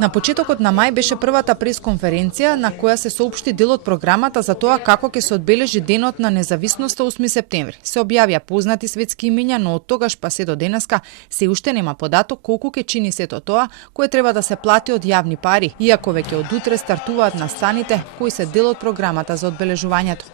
На почетокот на мај беше првата пресконференција на која се соопшти дел од програмата за тоа како ќе се одбележи денот на независноста 8 септември. Се објавија познати светски имиња, но од тогаш па се до денеска се уште нема податок колку ќе чини сето тоа кое треба да се плати од јавни пари, иако веќе од утре стартуваат настаните кои се дел од програмата за одбележувањето.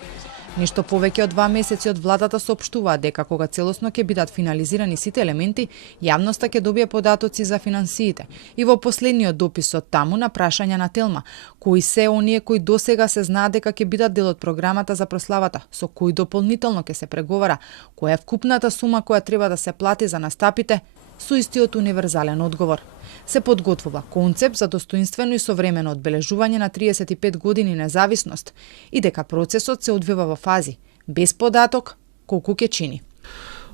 Нешто повеќе од 2 месеци од владата соопштуваат дека кога целосно ќе бидат финализирани сите елементи, јавноста ќе добие податоци за финансиите. И во последниот допис од таму на прашања на Телма, кои се оние кои досега се знаат дека ќе бидат дел од програмата за прославата, со кои дополнително ќе се преговара, која е вкупната сума која треба да се плати за настапите, со истиот универзален одговор. Се подготвува концепт за достоинствено и современо одбележување на 35 години независност и дека процесот се одвива во фази, без податок колку ќе чини.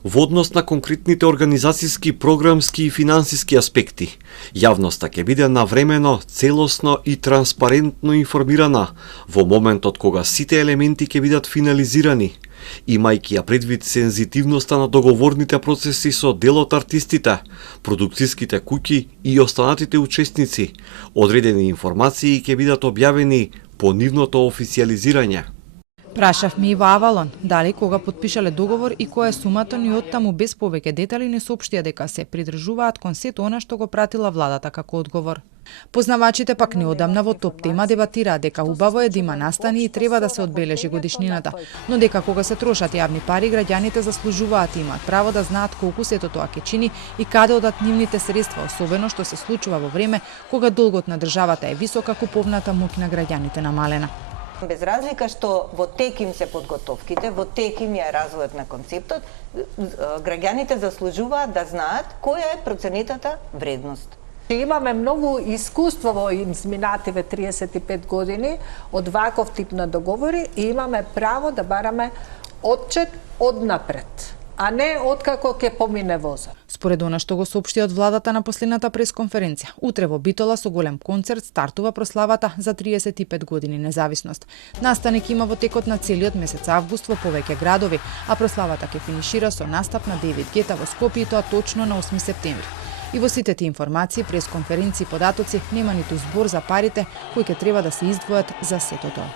Во однос на конкретните организацијски, програмски и финансиски аспекти, јавноста ќе биде навремено, целосно и транспарентно информирана во моментот кога сите елементи ќе бидат финализирани, имајќи ја предвид сензитивноста на договорните процеси со дел од артистите, продукцијските куќи и останатите учесници. Одредени информации ќе бидат објавени по нивното официјализирање. Прашавме и во Авалон, дали кога подпишале договор и која е сумата, ни оттаму без повеќе детали не соопштија дека се придржуваат кон сето она што го пратила владата како одговор. Познавачите пак неодамна во топ тема дебатираат дека убаво е да има настани и треба да се одбележи годишнината, но дека кога се трошат јавни пари, граѓаните заслужуваат и имаат право да знаат колку сето тоа ќе чини и каде одат нивните средства, особено што се случува во време кога долгот на државата е висока, куповната моќ на граѓаните намалена. Без разлика што во тек им се подготовките, во тек им е развојот на концептот, граѓаните заслужуваат да знаат која е проценетата вредност. Имаме многу искуство во изминативе 35 години од ваков тип на договори и имаме право да бараме отчет однапред, а не откако ќе помине возот. Според она што го соопшти од владата на последната пресконференција, утре во Битола со голем концерт стартува прославата за 35 години независност. Настаник има во текот на целиот месец август во повеќе градови, а прославата ќе финишира со настап на Девид Гета во Скопје, и тоа точно на 8 септември. И во сите тие информации, пресконференции и податоци нема ниту збор за парите кои ќе треба да се издвојат за сето тоа.